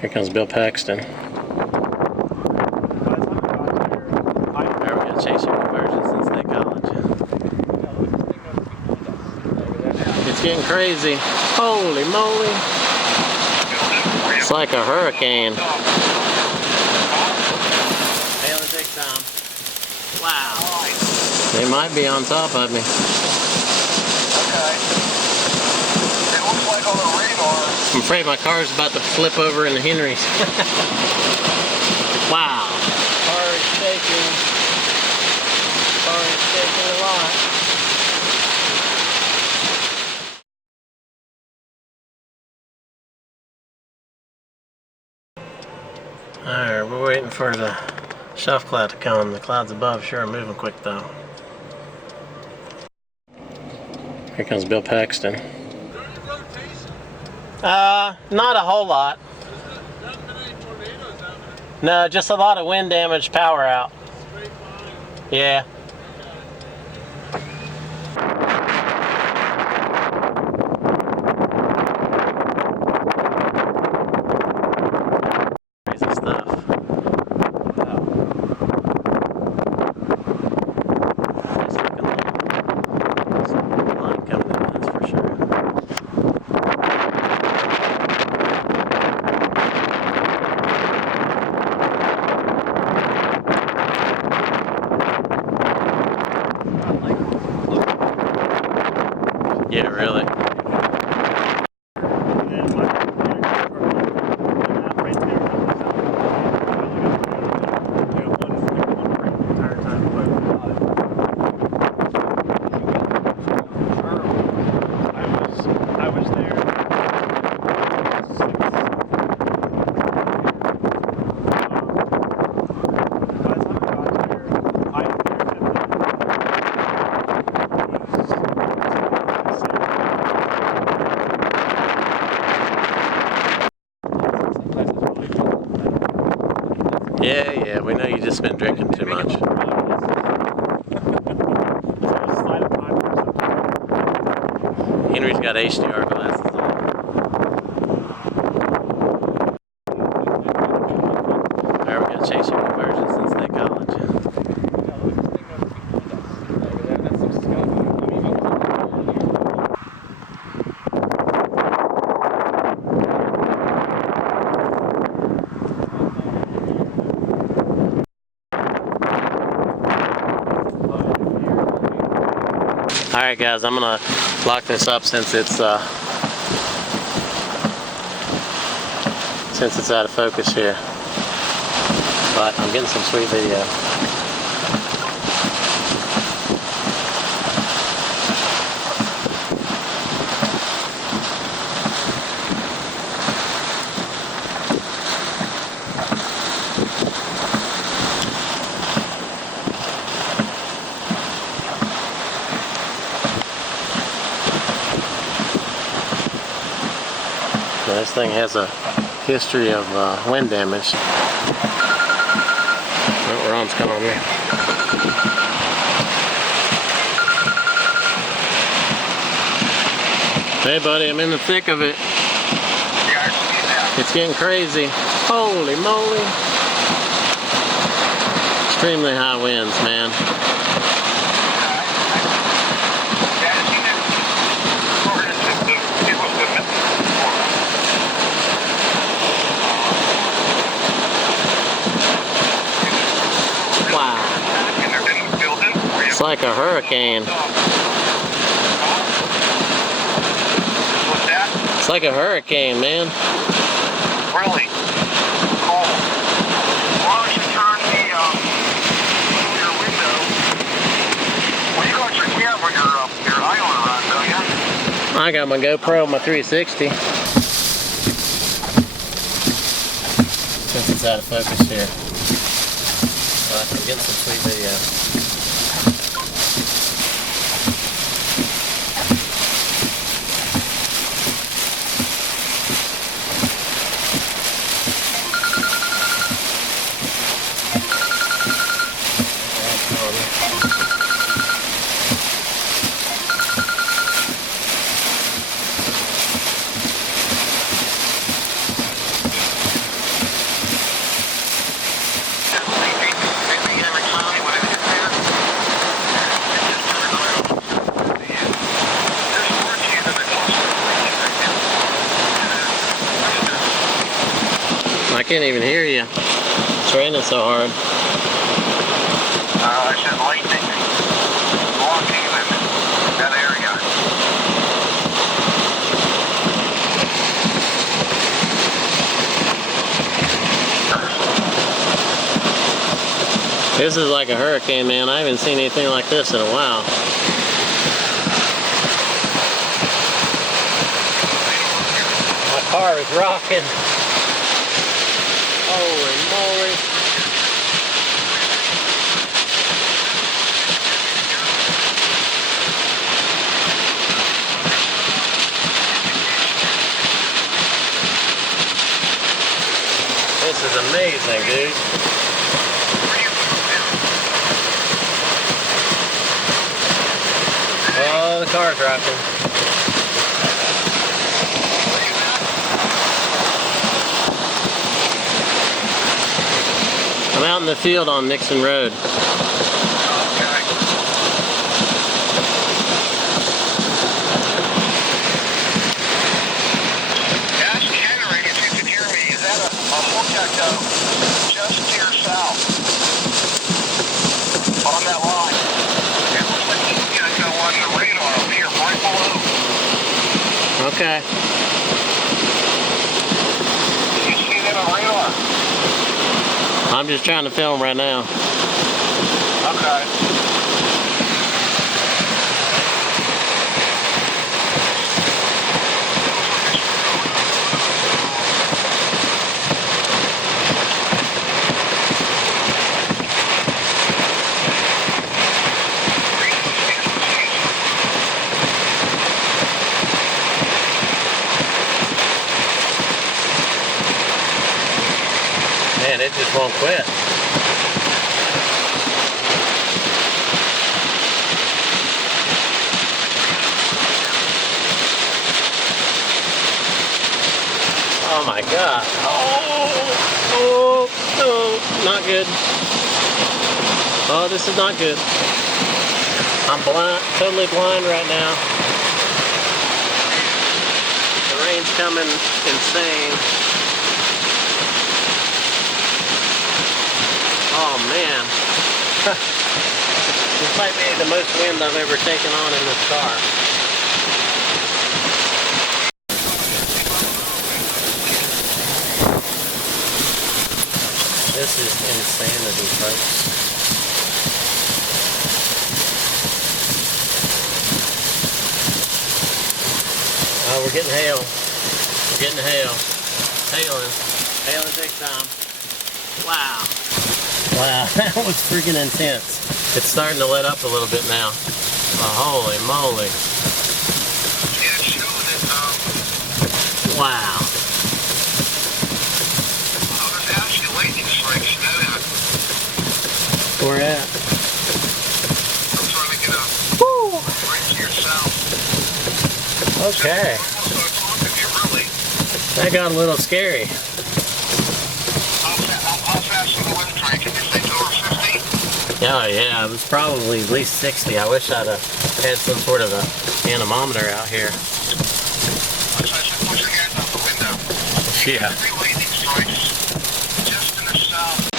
Here comes Bill Paxton. There we go, chasing conversion since they college. It's getting crazy. Holy moly. It's like a hurricane. Hell, it takes time. Wow. They might be on top of me. Okay. It looks like on the radar. I'm afraid my car's about to flip over into Henry's. Wow. Car is shaking. Car is shaking a lot. Alright, we're waiting for the shelf cloud to come. The clouds above sure are moving quick though. Here comes Bill Paxton. Not a whole lot. No, just a lot of wind damage, power out. Yeah. Crazy stuff. Wow. Nice looking line coming in, that's for sure. Yeah, really. I was there. Yeah, we know you just been drinking too much. Henry's got HDR glasses on. There we go, chasing conversion since they college. Alright guys, I'm gonna lock this up since it's out of focus here. But I'm getting some sweet video. This thing has a history of wind damage. Oh, Ron's calling me. Hey buddy, I'm in the thick of it. It's getting crazy. Holy moly. Extremely high winds, man. It's like a hurricane. It's like a hurricane, man. Really? Cool. Why don't you turn your window? Well, you got your camera, your island run, don't you? I got my GoPro, my 360. Since it's out of focus here. But I'm getting some sweet video. can't even hear you. It's raining so hard. I said lightning, walking in that area. This is like a hurricane, man. I haven't seen anything like this in a while. My car is rocking. Holy moly. This is amazing, dude. Oh, the car's rocking. I'm out in the field on Nixon Road. Ask Henry if you can hear me. Is that a overtaking just to your south on that line? It looks like he's going to go on the radar up here right below. Okay. You see that on radar? I'm just trying to film right now. Okay. Man, it just won't quit. Oh my God. Oh, not good. Oh, this is not good. I'm blind, totally blind right now. The rain's coming insane. Oh man. This might be the most wind I've ever taken on in this car. This is insanity, folks. Oh, we're getting hail. We're getting hail. Hailing. Hailing big time. Wow. Wow, that was freaking intense. It's starting to let up a little bit now. Oh, holy moly. Yeah, it's showing it. Wow. Oh, there's actually lightning strikes now. Where at? I'm trying to get up Woo! right to your south. Okay. Almost talking to you, really. That got a little scary. How fast is the wind train? Can you say 2 or 50? Oh yeah, it was probably at least 60. I wish I'd have had some sort of a anemometer out here. I said, push your hands out the window. Yeah.